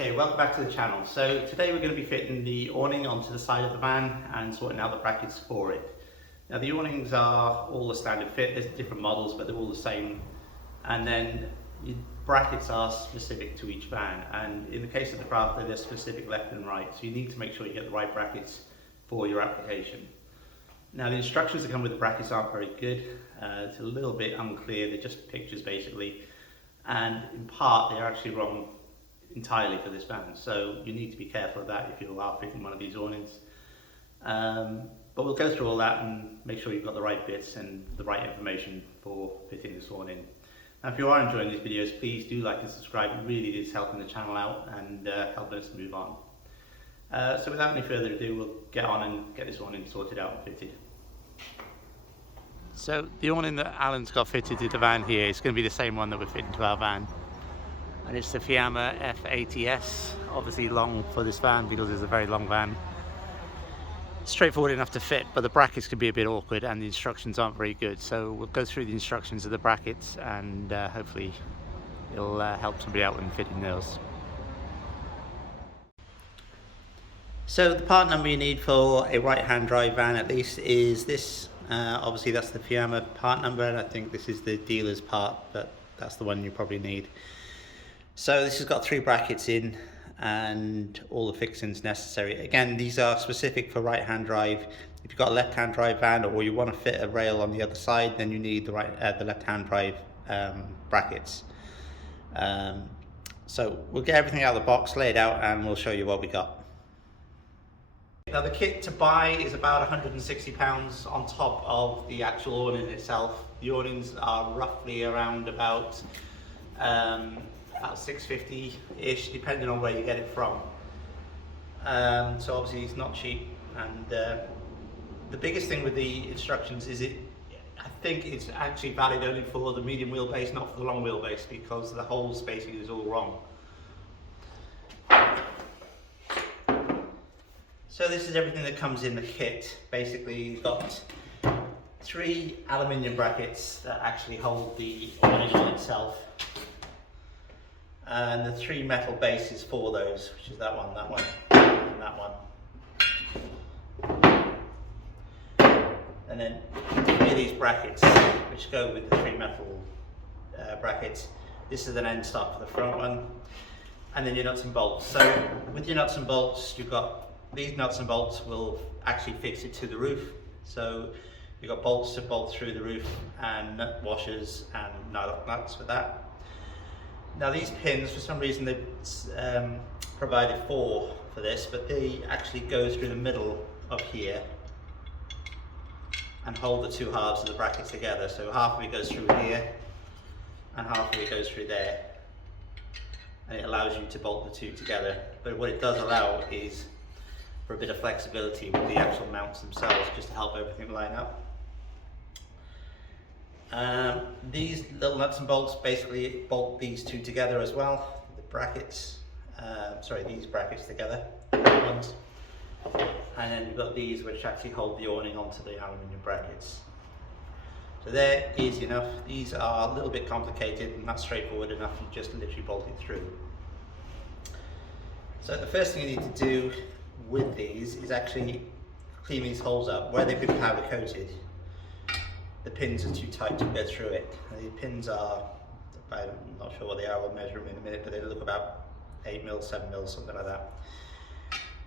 Okay, welcome back to the channel. So today we're going to be fitting the awning onto the side of the van and sorting out the brackets for it. Now the awnings are all the standard fit, there's different models but they're all the same, and then the brackets are specific to each van, and in the case of the Crafter they're specific left and right, so you need to make sure you get the right brackets for your application. Now the instructions that come with the brackets aren't very good, it's a little bit unclear, they're just pictures basically, and in part they're actually wrong entirely for this van, so you need to be careful of that if you are fitting one of these awnings. But we'll go through all that and make sure you've got the right bits and the right information for fitting this awning. Now if you are enjoying these videos, please do like and subscribe, it really is helping the channel out and helping us move on. So without any further ado, we'll get on and get this awning sorted out and fitted. So the awning that Alan's got fitted to the van here is going to be the same one that we're fitting to our van. And it's the Fiamma F80S, obviously long for this van because it's a very long van. Straightforward enough to fit, but the brackets can be a bit awkward and the instructions aren't very good. So we'll go through the instructions of the brackets and hopefully it'll help somebody out when fitting those. So the part number you need for a right-hand drive van at least is this. Obviously that's the Fiamma part number, and I think this is the dealer's part, but that's the one you probably need. So this has got 3 brackets in and all the fixings necessary. Again, these are specific for right-hand drive. If you've got a left-hand drive van or you want to fit a rail on the other side, then you need the left-hand drive brackets. So we'll get everything out of the box, lay it out, and we'll show you what we got. Now the kit to buy is about £160 on top of the actual awning itself. The awnings are roughly around about $650-ish, depending on where you get it from. So obviously it's not cheap, and the biggest thing with the instructions is I think it's actually valid only for the medium wheelbase, not for the long wheelbase, because the whole spacing is all wrong. So this is everything that comes in the kit. Basically you've got 3 aluminium brackets that actually hold the awning on itself, and the 3 metal bases for those, which is that one, and that one. And then 3 of these brackets, which go with the 3 metal brackets. This is an end stop for the front one, and then your nuts and bolts. So with your nuts and bolts, you've got these nuts and bolts will actually fix it to the roof. So you've got bolts to bolt through the roof, and nut washers and nuts for that. Now these pins, for some reason they've provided 4 for this, but they actually go through the middle of here and hold the 2 halves of the brackets together. So half of it goes through here and half of it goes through there, and it allows you to bolt the 2 together. But what it does allow is for a bit of flexibility with the actual mounts themselves, just to help everything line up. These little nuts and bolts basically bolt these 2 together as well, the brackets, these brackets together, ones. And then you've got these which actually hold the awning onto the aluminium brackets. So they're easy enough. These are a little bit complicated and not straightforward enough, you just literally bolt it through. So the first thing you need to do with these is actually clean these holes up. Where they've been powder coated, the pins are too tight to go through it. And the pins are, I'm not sure what they are, I'll measure them in a minute, but they look about 8 mils, 7 mils, something like that.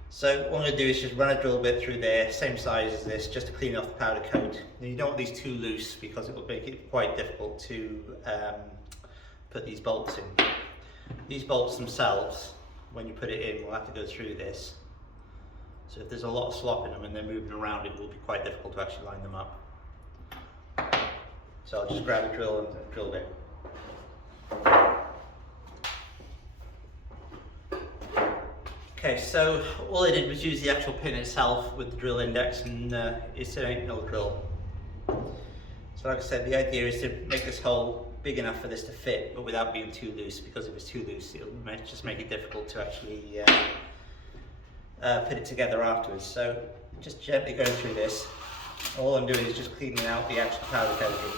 So what I'm going to do is just run a drill bit through there, same size as this, just to clean off the powder coat. Now you don't want these too loose because it will make it quite difficult to put these bolts in. These bolts themselves, when you put it in, will have to go through this. So if there's a lot of slop in them and they're moving around, it will be quite difficult to actually line them up. So I'll just grab a drill and a drill bit. Okay, so all I did was use the actual pin itself with the drill index, and it's an 8mm drill. So like I said, the idea is to make this hole big enough for this to fit, but without being too loose, because if it's too loose, it'll just make it difficult to actually put it together afterwards. So just gently going through this. All I'm doing is just cleaning out the actual powder coating.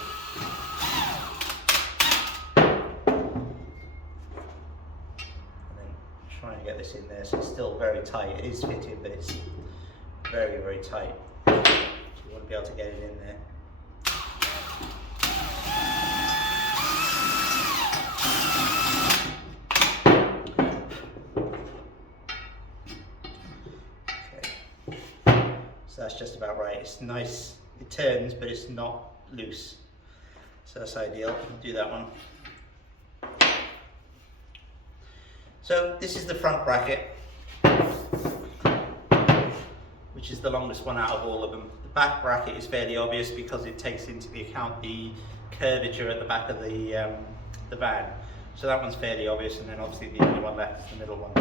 And then trying to get this in there, so it's still very tight. It is fitted, but it's very, very tight. So you want to be able to get it in there. So that's just about right. It's nice, it turns, but it's not loose. So that's ideal. I'll do that one. So this is the front bracket, which is the longest one out of all of them. The back bracket is fairly obvious because it takes into the account the curvature at the back of the van. So that one's fairly obvious, and then obviously the only one left is the middle one.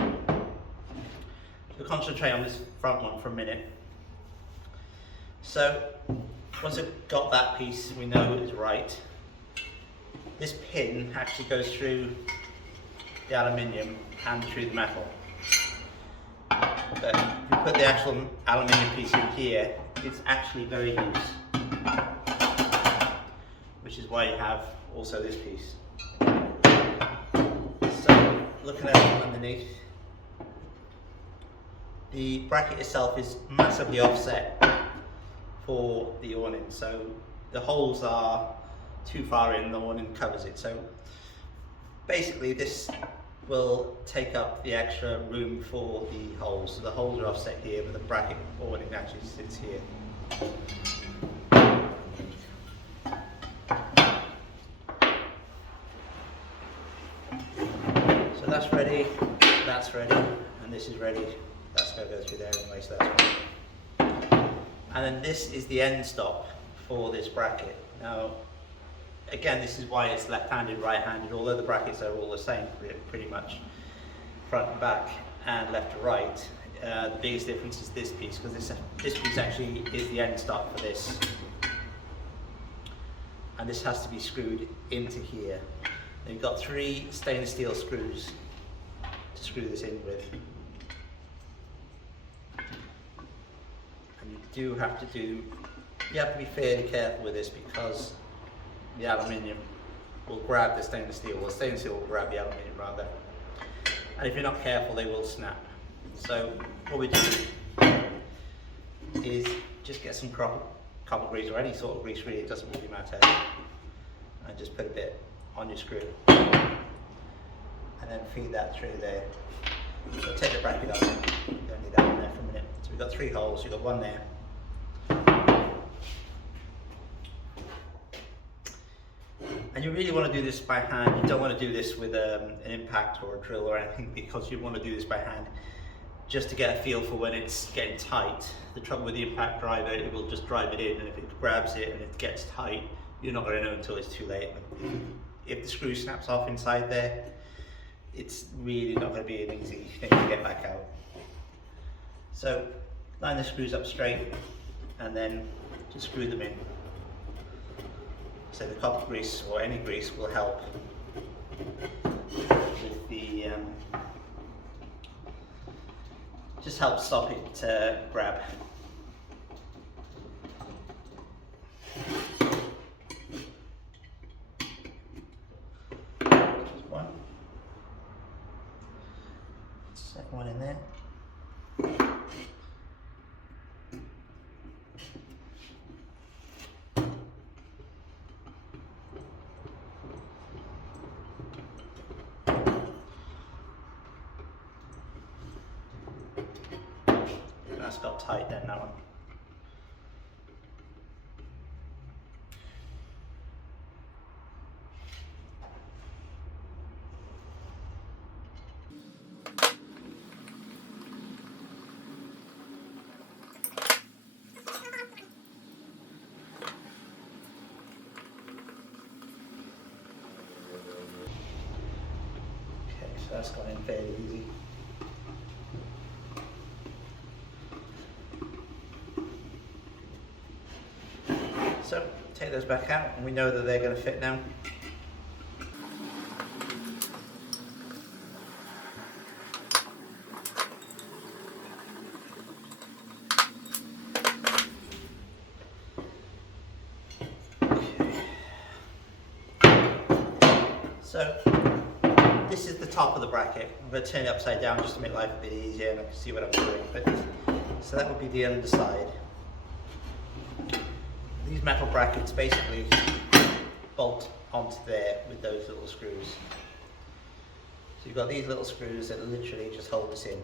We'll concentrate on this front one for a minute. So once we've got that piece, we know it's right. This pin actually goes through the aluminium and through the metal. But if you put the actual aluminium piece in here, it's actually very loose, which is why you have also this piece. So looking at it underneath, the bracket itself is massively offset for the awning, so the holes are too far in, the awning covers it. So basically this will take up the extra room for the holes. So the holes are offset here, but the bracket awning actually sits here. So that's ready, and this is ready. That's going to go through there anyway, so that's ready. And then this is the end stop for this bracket. Now, again, this is why it's left-handed, right-handed, although the brackets are all the same pretty much, front and back and left to right. The biggest difference is this piece, because this piece actually is the end stop for this. And this has to be screwed into here. Now, you've got 3 stainless steel screws to screw this in with. You have to be fairly careful with this, because the aluminium will grab the stainless steel, or the stainless steel will grab the aluminium rather. And if you're not careful, they will snap. So what we do is just get some copper grease, or any sort of grease really, it doesn't really matter, and just put a bit on your screw, and then feed that through there. So take the bracket off, you don't need that in there for a minute. So we've got 3 holes, you've got one there. And you really want to do this by hand. You don't want to do this with an impact or a drill or anything, because you want to do this by hand just to get a feel for when it's getting tight. The trouble with the impact driver, it will just drive it in, and if it grabs it and it gets tight, you're not going to know until it's too late. If the screw snaps off inside there, it's really not going to be an easy thing to get back out. So line the screws up straight and then just screw them in. So the copper grease, or any grease, will help with the, just help stop it grab. Just one. Second one in there. That's got tight then, that one. Okay, so that's gone in fairly easy. So take those back out, and we know that they're going to fit now. So this is the top of the bracket. I'm going to turn it upside down just to make life a bit easier and I can see what I'm doing. But, so that would be the underside. These metal brackets basically bolt onto there with those little screws. So you've got these little screws that literally just hold this in.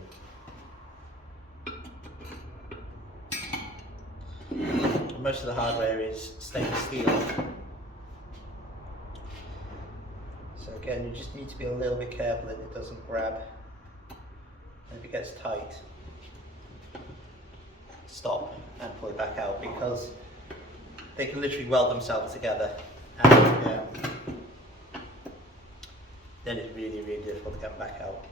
Most of the hardware is stainless steel. So again, you just need to be a little bit careful that it doesn't grab. And if it gets tight, stop and pull it back out, because they can literally weld themselves together. And then it's really, really difficult to get them back out.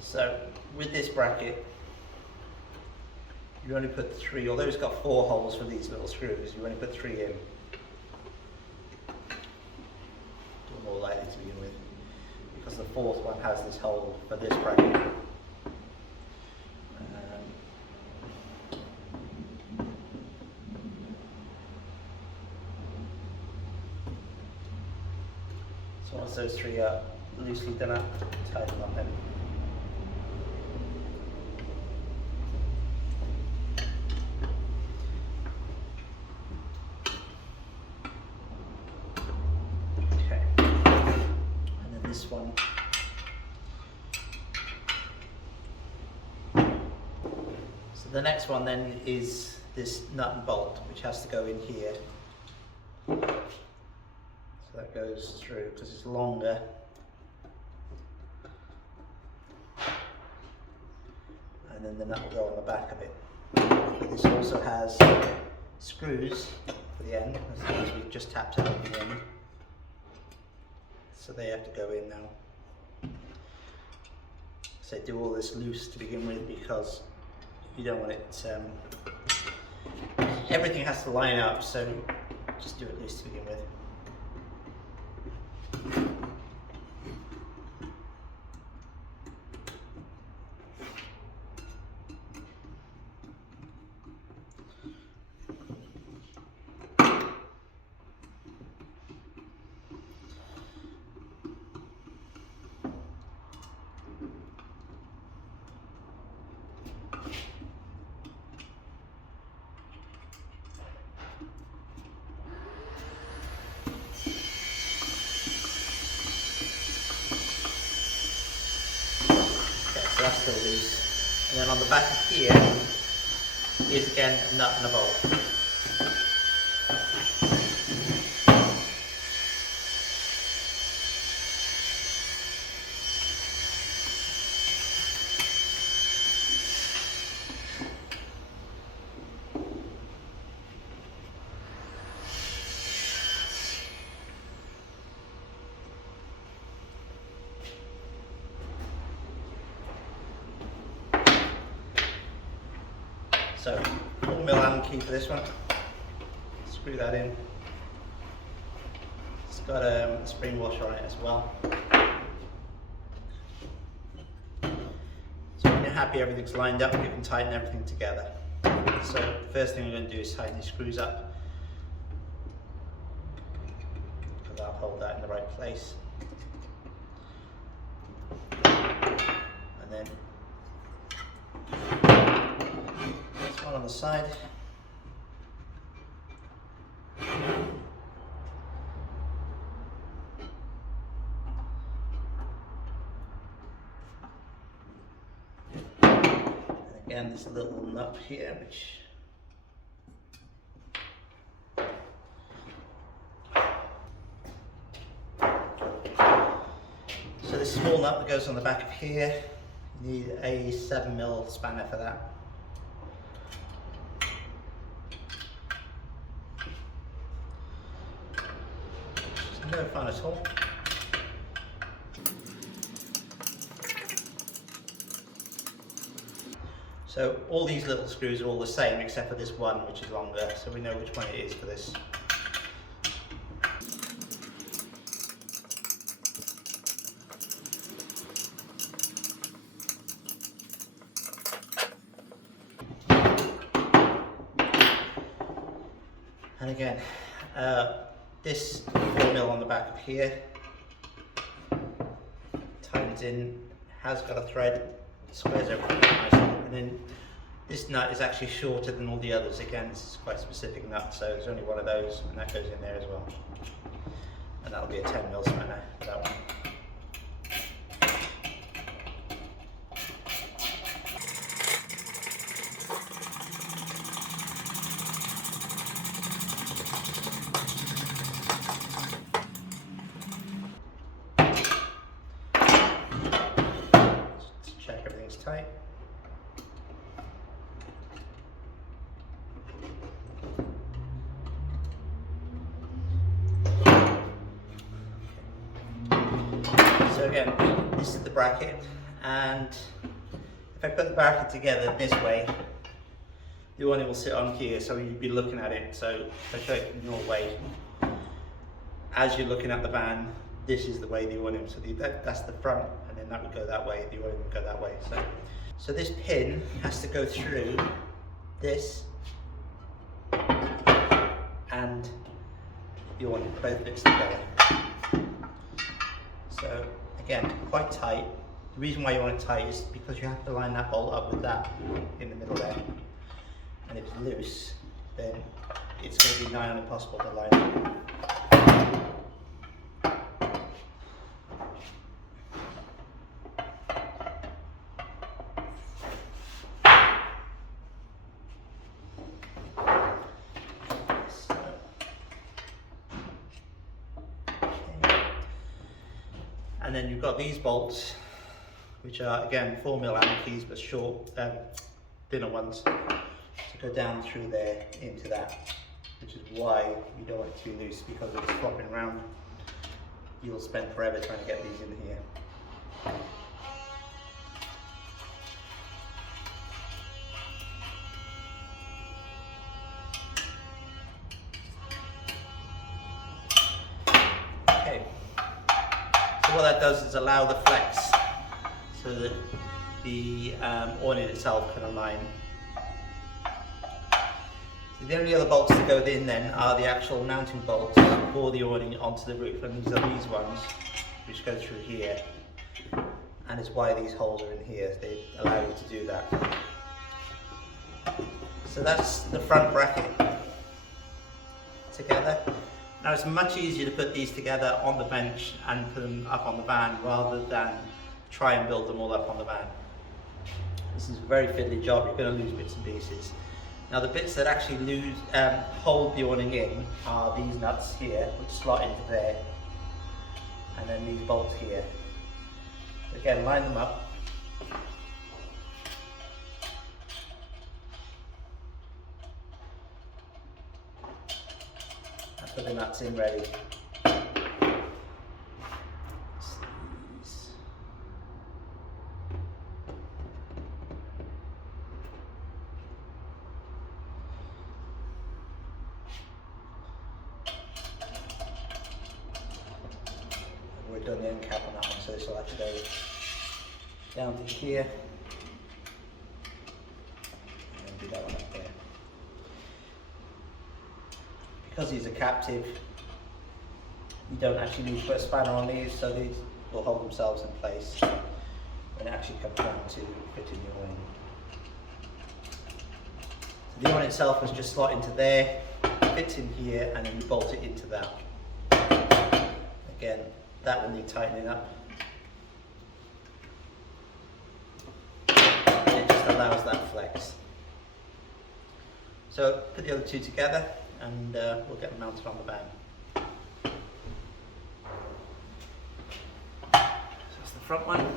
So with this bracket, you only put 3, although it's got 4 holes for these little screws, you only put 3 in. More likely to begin with, because the 4th one has this hole for this bracket. So once those 3 are loosely done up, tighten up then. This one. So the next one then is this nut and bolt, which has to go in here. So that goes through because it's longer. And then the nut will go on the back of it. But this also has screws for the end, as we just tapped out at the end. So they have to go in now. So do all this loose to begin with, because you don't want it, everything has to line up, so just do it loose to begin with. So that's still loose. And then on the back of here is again a nut and a bolt. So, 4mm Allen key for this one. Screw that in. It's got a spring washer on it as well. So when you're happy everything's lined up, you can tighten everything together. So the first thing we're going to do is tighten these screws up. Because I'll hold that in the right place. And then one on the side. And again, this little nut here, which so this small nut that goes on the back of here, you need a 7mm spanner for that. No fun at all. So all these little screws are all the same except for this one, which is longer, so we know which one it is for this. And again, this 4mm on the back of here tightens in, has got a thread, squares everything nicely, and then this nut is actually shorter than all the others. Again, this is quite a specific nut, so there's only one of those, and that goes in there as well. And that'll be a 10mm spanner, that one. Just check everything's tight. So again, this is the bracket, and if I put the bracket together this way, the awning will sit on here, so you'd be looking at it. So if I show it your way, as you're looking at the van, this is the way the awning, so that's the front, and then that would go that way, the awning would go that way. So this pin has to go through this and the awning, both bits together. So again, quite tight. The reason why you want it tight is because you have to line that bolt up with that in the middle there. And if it's loose, then it's going to be nigh on impossible to line up. And then you've got these bolts, which are again 4mm Allen keys, but short, thinner ones, to go down through there into that, which is why you don't want it too loose, because if it's flopping around, you'll spend forever trying to get these in here. Okay. So what that does is allow the flex so that the awning itself can align. So the only other bolts that go in then are the actual mounting bolts for the awning onto the roof, and these are these ones which go through here, and it's why these holes are in here. They allow you to do that. So that's the front bracket together. Now it's much easier to put these together on the bench and put them up on the van rather than try and build them all up on the van. This is a very fiddly job, you're going to lose bits and pieces. Now the bits that actually hold the awning in are these nuts here, which slot into there, and then these bolts here. So again, line them up. Put the nuts in ready. We've done the end cap on that one, so this will have to go down to here and then do that one up there. Because these are captive, you don't actually need to put a spanner on these, so these will hold themselves in place when it actually comes down to fitting the awning. So the awning itself is just slot into there, fits in here, and then you bolt it into that. Again, that will need tightening up. And it just allows that flex. So put the other two together, and we'll get them mounted on the van. So that's the front one.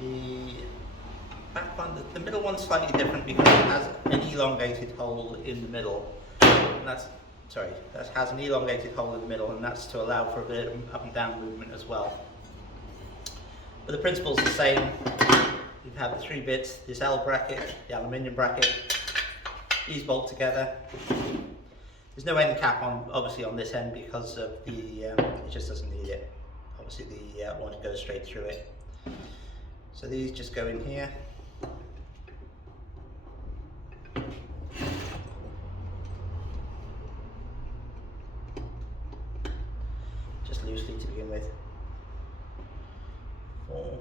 The back one, the middle one's slightly different because it has an elongated hole in the middle. And that has an elongated hole in the middle, and that's to allow for a bit of up and down movement as well. But the principle's the same. You've had the three bits, this L bracket, the aluminium bracket, these bolt together. There's no end cap on, obviously, on this end because of the, it just doesn't need it. Obviously the one goes straight through it. So these just go in here. loosely to begin with. 4.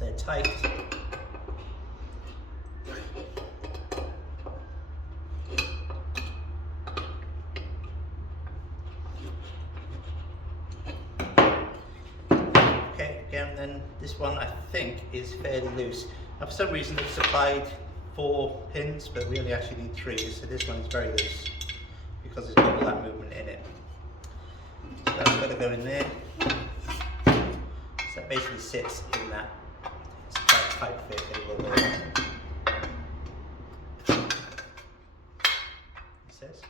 They're tight. Okay, again then this one I think is fairly loose. Now for some reason they've supplied 4 pins, but we only actually need 3, so this one is very loose because it's got all that movement in it. So that's got to go in there. So that basically sits in that. Tight fit, it will it says.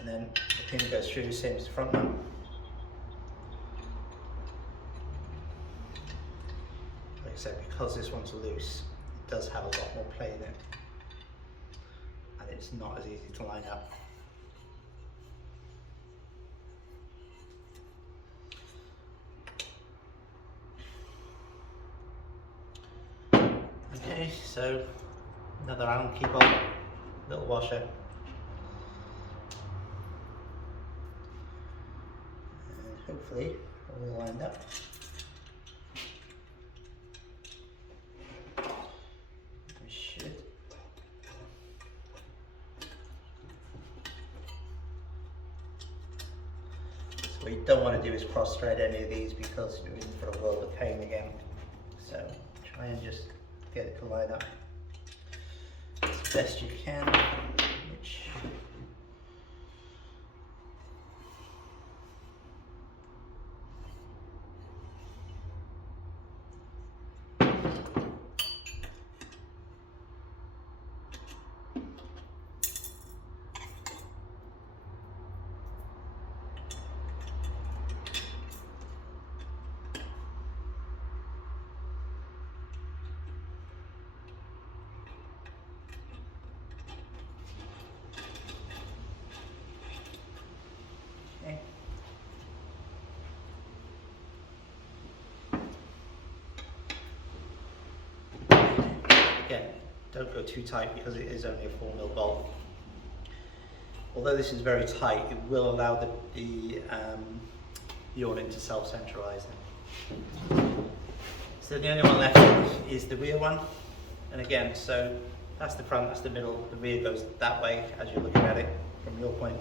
And then the pin goes through, same as the front one. Like I said, because this one's loose, it does have a lot more play in it, and it's not as easy to line up. Okay, so another Allen key bolt, little washer. Hopefully all lined up. We should. So what you don't want to do is cross thread any of these because you're in for a world of pain again. So try and just get it to line up as best you can, which again, don't go too tight because it is only a 4mm bolt. Although this is very tight, it will allow the awning to self-centralise. So the only one left is the rear one, and again, so that's the front, that's the middle, the rear goes that way as you're looking at it from your point.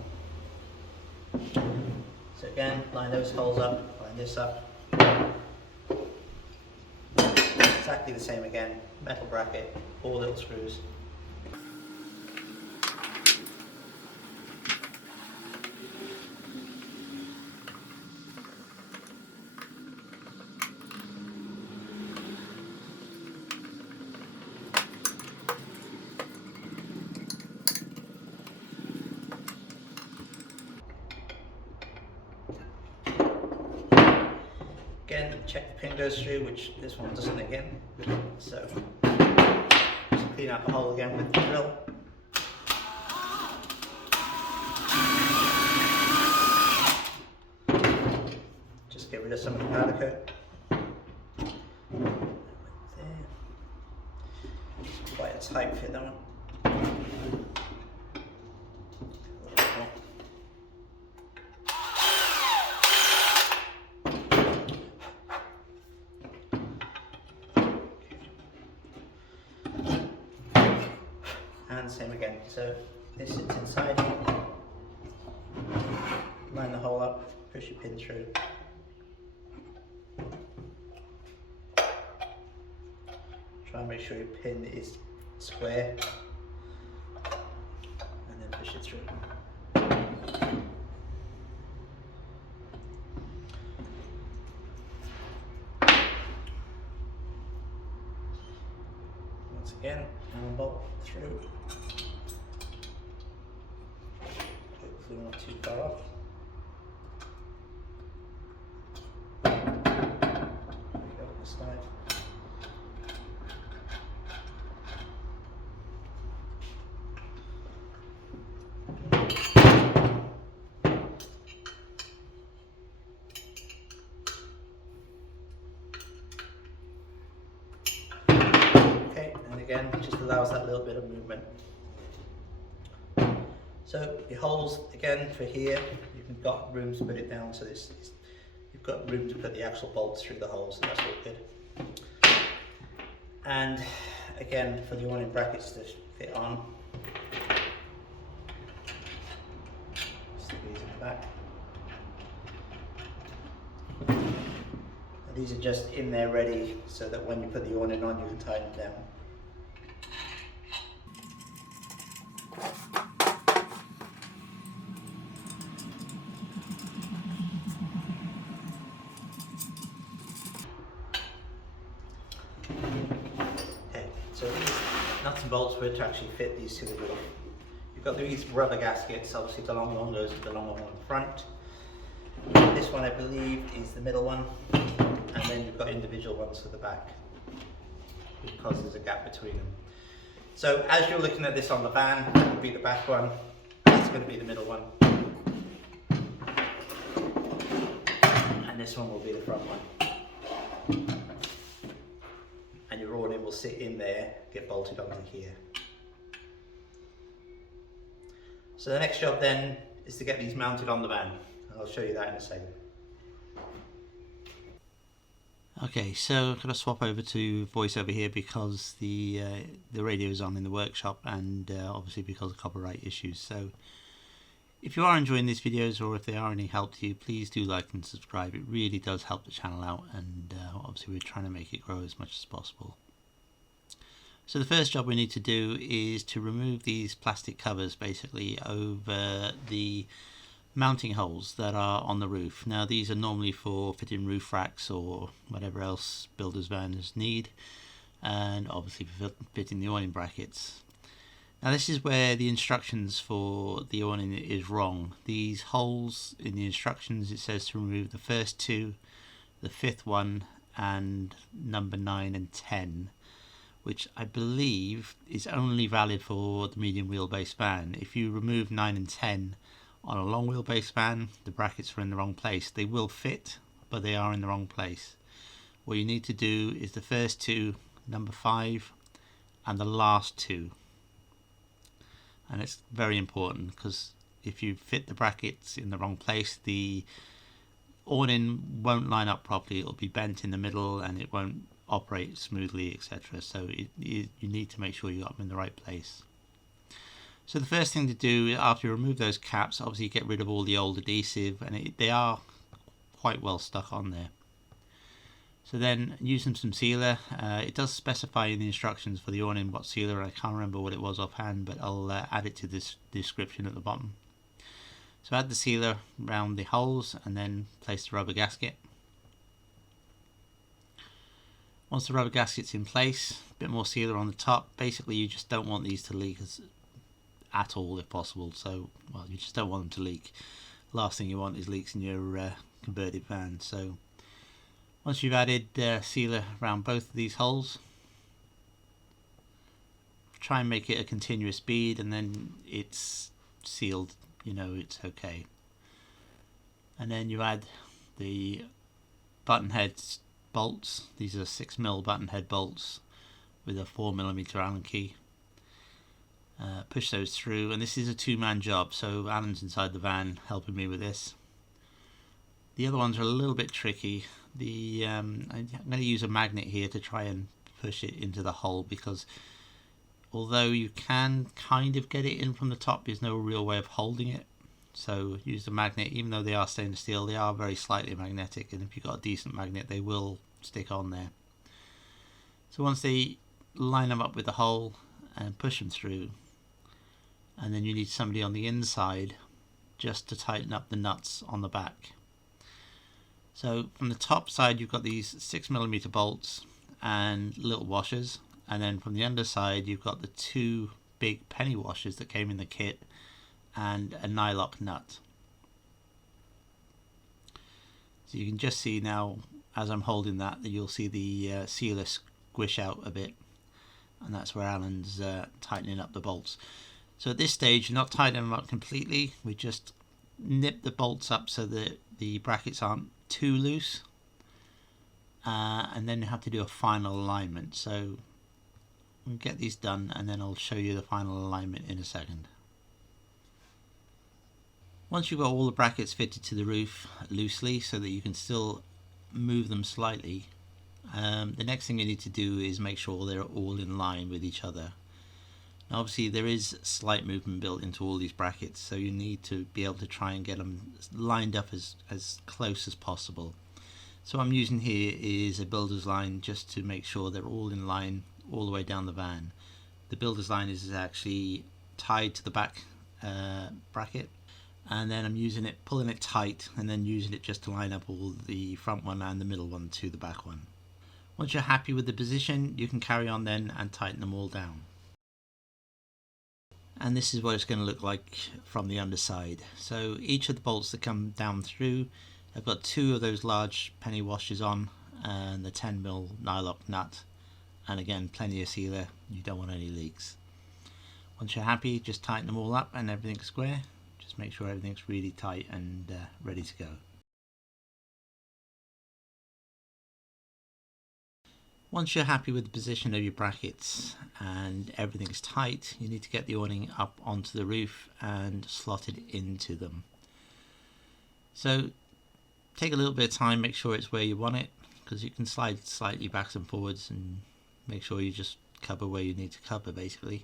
So again, line those holes up, line this up. Exactly the same again, metal bracket, 4 little screws. Again, check the pin goes through, which this one doesn't again. So, just clean out the hole again with the drill. Just get rid of some of the powder coat. There. It's quite a tight fit, that one. And same again, so this sits inside, line the hole up, push your pin through. Try and make sure your pin is square, and then push it through. Once again, Allen bolt through. Hopefully not too far off. There we go, this side. Again, just allows that little bit of movement. So your holes, again, for here, you've got room to put it down, so you've got room to put the actual bolts through the holes, so that's all good. And again, for the awning brackets to fit on, stick these in the back. And these are just in there ready, so that when you put the awning on, you can tighten them down. So these nuts and bolts were to actually fit these to the roof. You've got these rubber gaskets, obviously the long one goes with the long one on the front. This one I believe is the middle one, and then you've got individual ones for the back, because there's a gap between them. So as you're looking at this on the van, that would be the back one, that's going to be the middle one, and this one will be the front one. And your awning will sit in there, get bolted onto here. So the next job then is to get these mounted on the van. I'll show you that in a second. Okay, so I'm going to swap over to voice over here because the radio is on in the workshop, and obviously because of copyright issues. So if you are enjoying these videos, or if they are any help to you, please do like and subscribe. It really does help the channel out, and obviously we're trying to make it grow as much as possible. So the first job we need to do is to remove these plastic covers basically over the mounting holes that are on the roof. Now these are normally for fitting roof racks or whatever else builders' vans need, and obviously for fitting the awning brackets. Now this is where the instructions for the awning is wrong. These holes in the instructions, it says to remove the first two, the fifth one, and number 9 and 10, which I believe is only valid for the medium wheelbase van. If you remove 9 and 10 on a long wheelbase van, the brackets are in the wrong place. They will fit, but they are in the wrong place. What you need to do is the first two, number 5, and the last two. And it's very important, because if you fit the brackets in the wrong place, the awning won't line up properly. It'll be bent in the middle and it won't operate smoothly, etc. So you need to make sure you got them in the right place. So the first thing to do after you remove those caps, obviously get rid of all the old adhesive, and they are quite well stuck on there. So then using some sealer, it does specify in the instructions for the Awning Box Sealer, I can't remember what it was offhand, but I'll add it to this description at the bottom. So add the sealer around the holes and then place the rubber gasket. Once the rubber gasket's in place, a bit more sealer on the top. Basically you just don't want these to leak at all if possible, so well, you just don't want them to leak. Last thing you want is leaks in your converted van. So once you've added sealer around both of these holes, try and make it a continuous bead, and then it's sealed, you know it's okay. And then you add the button head bolts. These are 6mm button head bolts with a 4mm Allen key. Push those through, and this is a two-man job, so Alan's inside the van helping me with this. The other ones are a little bit tricky. I'm going to use a magnet here to try and push it into the hole, because although you can kind of get it in from the top, there's no real way of holding it. So use the magnet. Even though they are stainless steel, they are very slightly magnetic, and if you've got a decent magnet they will stick on there. So once they line them up with the hole and push them through, and then you need somebody on the inside just to tighten up the nuts on the back. So from the top side you've got these 6mm bolts and little washers, and then from the underside you've got the two big penny washers that came in the kit and a nylock nut. So you can just see now as I'm holding that you'll see the sealer squish out a bit, and that's where Alan's tightening up the bolts. So at this stage you're not tightening them up completely, we just nip the bolts up so that the brackets aren't too loose, and then you have to do a final alignment. So we'll get these done and then I'll show you the final alignment in a second. Once you've got all the brackets fitted to the roof loosely so that you can still move them slightly, the next thing you need to do is make sure they're all in line with each other. Now obviously there is slight movement built into all these brackets, so you need to be able to try and get them lined up as close as possible. So what I'm using here is a builder's line just to make sure they're all in line all the way down the van. The builder's line is actually tied to the back bracket, and then I'm using it, pulling it tight, and then using it just to line up all the front one and the middle one to the back one. Once you're happy with the position, you can carry on then and tighten them all down. And this is what it's going to look like from the underside. So each of the bolts that come down through, I've got two of those large penny washers on and the 10mm nylock nut, and again plenty of sealer, you don't want any leaks. Once you're happy, just tighten them all up and everything's square. Just make sure everything's really tight and ready to go. Once you're happy with the position of your brackets and everything's tight, you need to get the awning up onto the roof and slot it into them. So take a little bit of time, make sure it's where you want it, because you can slide slightly backwards and forwards, and make sure you just cover where you need to cover basically.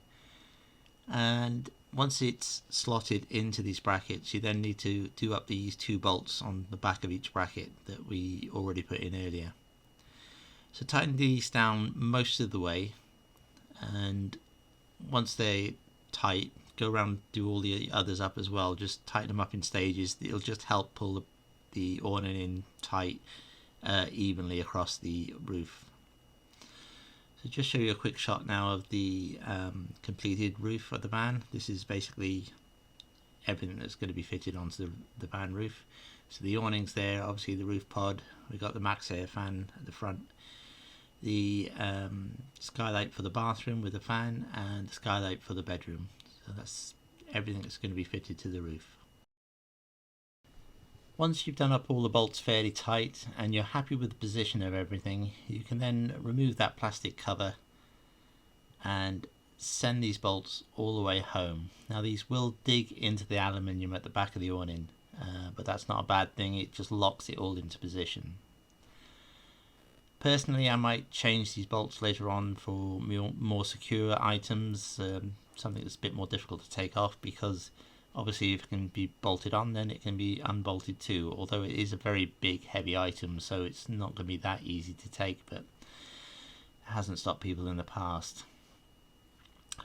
And once it's slotted into these brackets, you then need to do up these two bolts on the back of each bracket that we already put in earlier. So tighten these down most of the way, and once they're tight, go around, do all the others up as well. Just tighten them up in stages. It'll just help pull the awning in tight evenly across the roof. So just show you a quick shot now of the completed roof of the van. This is basically everything that's going to be fitted onto the van roof. So the awning's there, obviously the roof pod, we've got the max air fan at the front, the skylight for the bathroom with the fan, and the skylight for the bedroom. So that's everything that's going to be fitted to the roof. Once you've done up all the bolts fairly tight and you're happy with the position of everything, you can then remove that plastic cover and send these bolts all the way home. Now these will dig into the aluminium at the back of the awning, but that's not a bad thing, it just locks it all into position. Personally, I might change these bolts later on for more secure items, something that's a bit more difficult to take off, because obviously if it can be bolted on, then it can be unbolted too, although it is a very big heavy item, so it's not going to be that easy to take, but it hasn't stopped people in the past.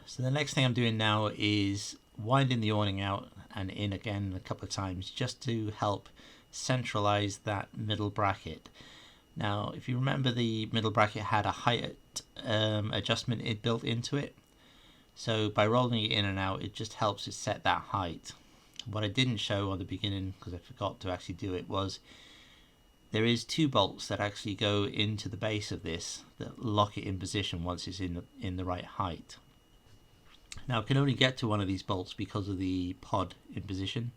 So the next thing I'm doing now is winding the awning out and in again a couple of times, just to help centralize that middle bracket. Now if you remember, the middle bracket had a height adjustment built into it, so by rolling it in and out it just helps it set that height. What I didn't show on the beginning, because I forgot to actually do it, was there is two bolts that actually go into the base of this that lock it in position once it's in the right height. Now I can only get to one of these bolts because of the pod in position,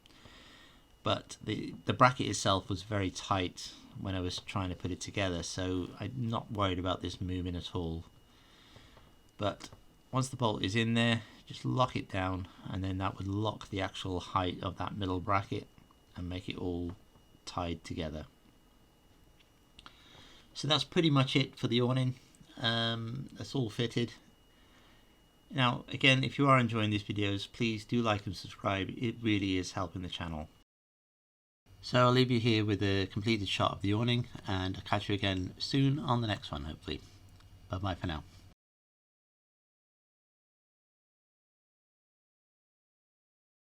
but the bracket itself was very tight when I was trying to put it together, so I'm not worried about this moving at all. But once the bolt is in there, just lock it down, and then that would lock the actual height of that middle bracket and make it all tied together. So that's pretty much it for the awning. That's all fitted. Now again, if you are enjoying these videos, please do like and subscribe, it really is helping the channel. So I'll leave you here with a completed shot of the awning, and I'll catch you again soon on the next one hopefully. Bye bye for now.